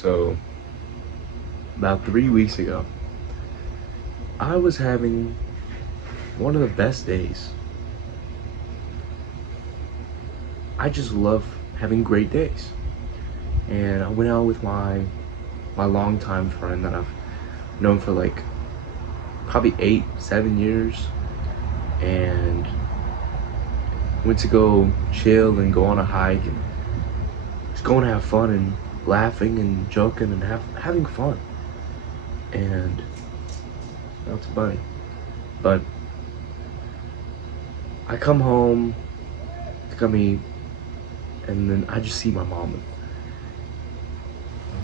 So, about 3 weeks ago, I was having one of the best days. I just love having great days. And I went out with my longtime friend that I've known for like probably 8, 7 years, and went to go chill and go on a hike and just going to have fun and laughing and joking and having fun. And that's funny. But I come home to come eat, and then I just see my mom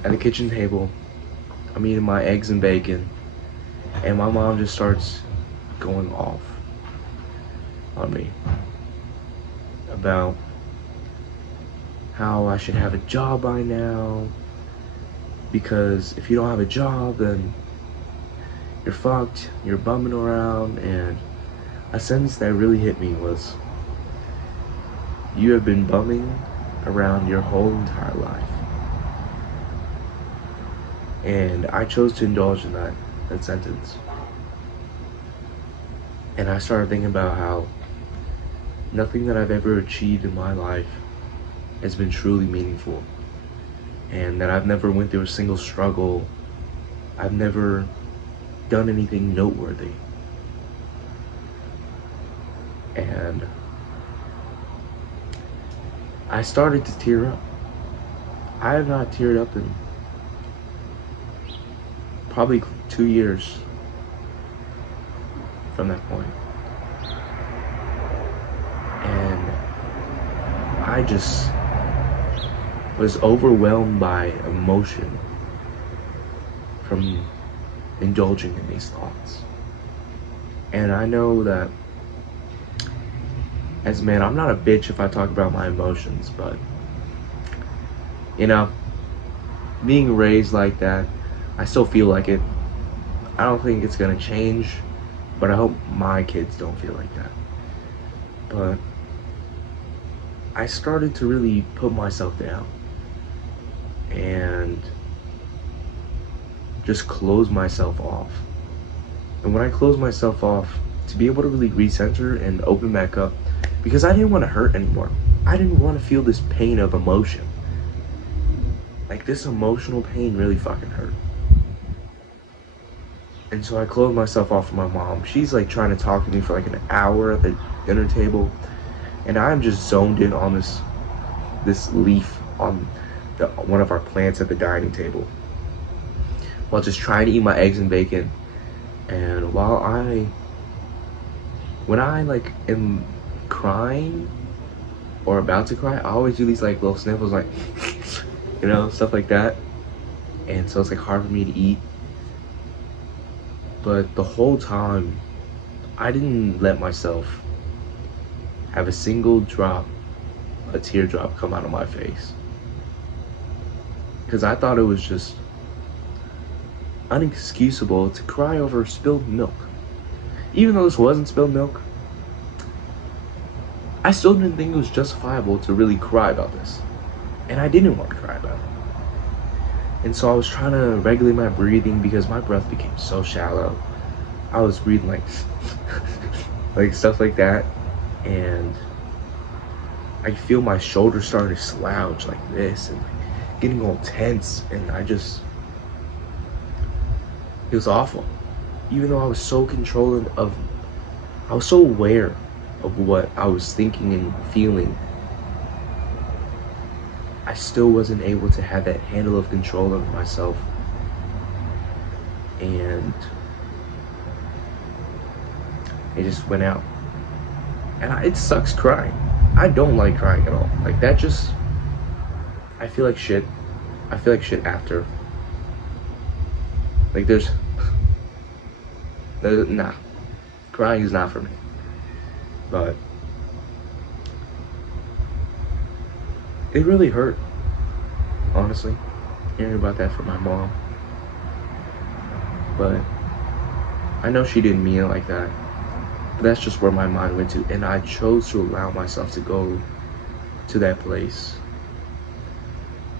at the kitchen table. I'm eating my eggs and bacon, and my mom just starts going off on me about how I should have a job by now, because if you don't have a job, then you're fucked, you're bumming around. And a sentence that really hit me was, you have been bumming around your whole entire life. And I chose to indulge in that sentence. And I started thinking about how nothing that I've ever achieved in my life has been truly meaningful, and that I've never went through a single struggle. I've never done anything noteworthy. And I started to tear up. I have not teared up in probably 2 years from that point. And I just was overwhelmed by emotion from indulging in these thoughts. And I know that as a man, I'm not a bitch if I talk about my emotions, but being raised like that, I still feel like it. I don't think it's gonna change, but I hope my kids don't feel like that. But I started to really put myself down and just close myself off. And when I close myself off, to be able to really recenter and open back up, because I didn't want to hurt anymore. I didn't want to feel this pain of emotion. Like, this emotional pain really fucking hurt. And so I closed myself off from my mom. She's like trying to talk to me for like an hour at the dinner table, and I'm just zoned in on this leaf on one of our plants at the dining table, while just trying to eat my eggs and bacon. And when I like am crying or about to cry, I always do these like little sniffles, like stuff like that. And so it's like hard for me to eat. But the whole time, I didn't let myself have a single teardrop come out of my face, because I thought it was just unexcusable to cry over spilled milk. Even though this wasn't spilled milk, I still didn't think it was justifiable to really cry about this. And I didn't want to cry about it. And so I was trying to regulate my breathing, because my breath became so shallow. I was breathing like like stuff like that, and I feel my shoulders starting to slouch like this, and getting all tense, and it was awful. Even though I was so I was so aware of what I was thinking and feeling, I still wasn't able to have that handle of control over myself. And it just went out. And it sucks crying. I don't like crying at all. Like, that just, I feel like shit. I feel like shit after. Like, nah. Crying is not for me. But it really hurt, honestly, hearing about that from my mom. But I know she didn't mean it like that. But that's just where my mind went to. And I chose to allow myself to go to that place,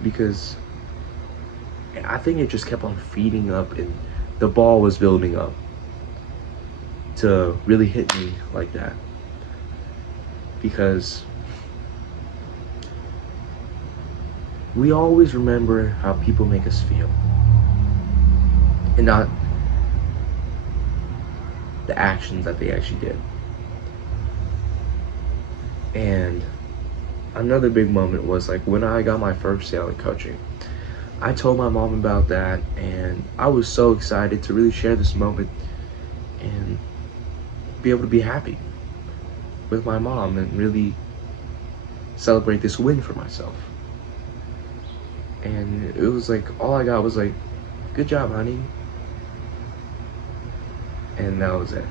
because And I think it just kept on feeding up, and the ball was building up to really hit me like that. Because we always remember how people make us feel, and not the actions that they actually did. And another big moment was like when I got my first sailing coaching. I told my mom about that, and I was so excited to really share this moment and be able to be happy with my mom and really celebrate this win for myself. And it was like, all I got was like, good job, honey. And that was it.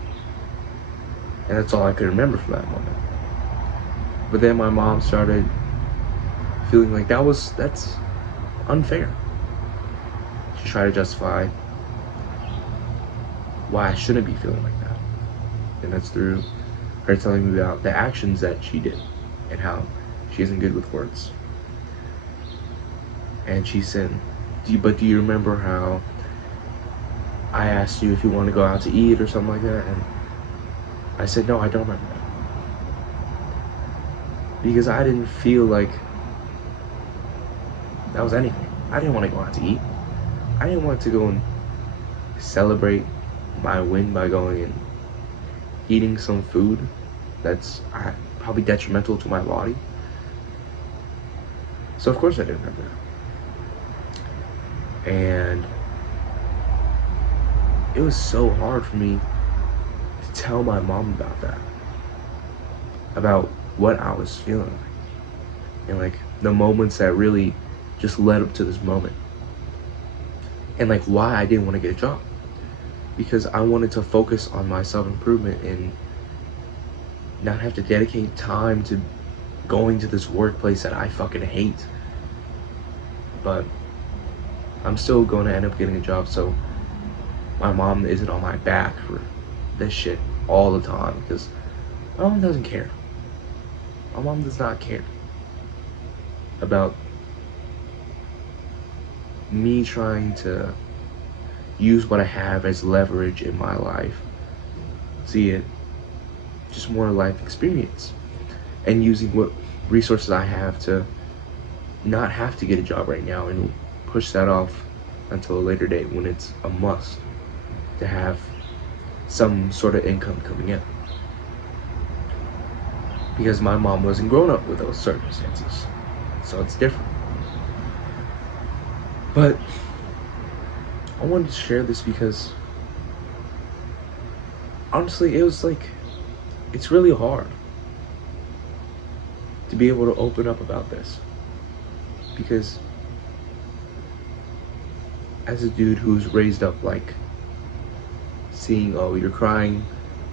And that's all I could remember from that moment. But then my mom started feeling like that's unfair. She tried to justify why I shouldn't be feeling like that. And that's through her telling me about the actions that she did and how she isn't good with words. And she said, do you remember how I asked you if you want to go out to eat or something like that? And I said, no, I don't remember that. Because I didn't feel like that was anything. I didn't want to go out to eat. I didn't want to go and celebrate my win by going and eating some food that's probably detrimental to my body. So of course I didn't remember that. And it was so hard for me to tell my mom about that, about what I was feeling like, and like the moments that really just led up to this moment, and like why I didn't want to get a job, because I wanted to focus on my self-improvement and not have to dedicate time to going to this workplace that I fucking hate. But I'm still going to end up getting a job, so my mom isn't on my back for this shit all the time, because my mom doesn't care. My mom does not care about me trying to use what I have as leverage in my life. See it just more life experience, and using what resources I have to not have to get a job right now and push that off until a later date when it's a must to have some sort of income coming in. Because my mom wasn't grown up with those circumstances, so it's different. But I wanted to share this because honestly, it was like, it's really hard to be able to open up about this, because as a dude who's raised up like seeing, oh, you're crying,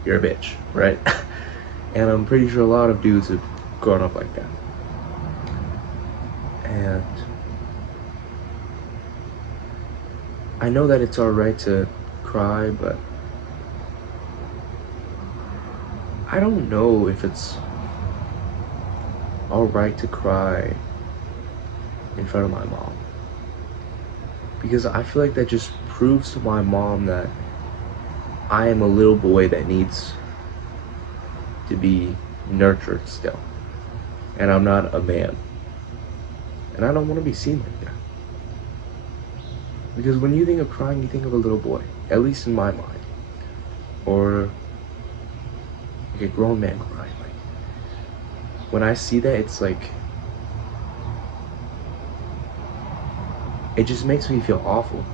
you're a bitch, right? And I'm pretty sure a lot of dudes have grown up like that. And I know that it's alright to cry, but I don't know if it's alright to cry in front of my mom. Because I feel like that just proves to my mom that I am a little boy that needs to be nurtured still. And I'm not a man. And I don't want to be seen like that. Because when you think of crying, you think of a little boy. At least in my mind. Or like a grown man crying. Like, when I see that, it's like, it just makes me feel awful.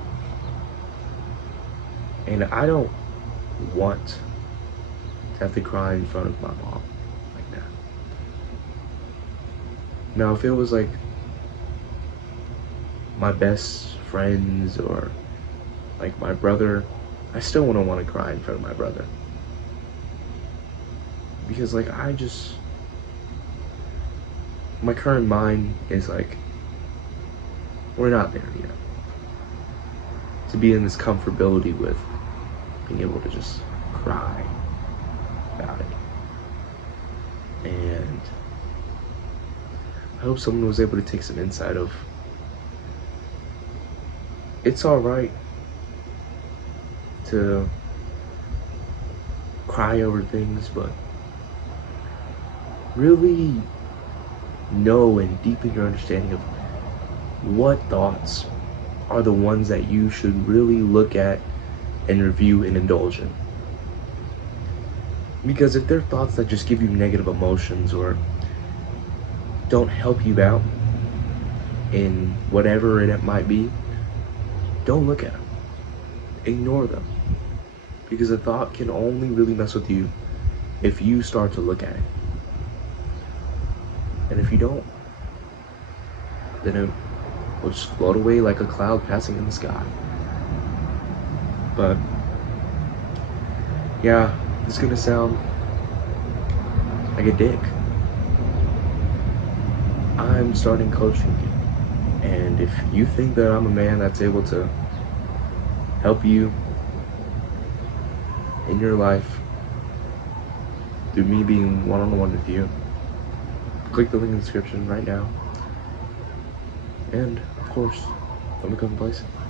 And I don't want to have to cry in front of my mom like that. Now, if it was like my best friends or like my brother, I still wouldn't want to cry in front of my brother. Because like my current mind is like, we're not there yet. To be in this comfortability with being able to just cry about it. And I hope someone was able to take some insight of it's all right to cry over things, but really know and deepen your understanding of what thoughts are the ones that you should really look at and review and indulge in. Because if they're thoughts that just give you negative emotions or don't help you out in whatever it might be, don't look at them. Ignore them. Because a thought can only really mess with you if you start to look at it. And if you don't, then it will just float away like a cloud passing in the sky. But yeah, it's gonna sound like a dick. I'm starting coaching you. And if you think that I'm a man that's able to help you in your life through me being one-on-one with you, click the link in the description right now. And of course, let me come place it.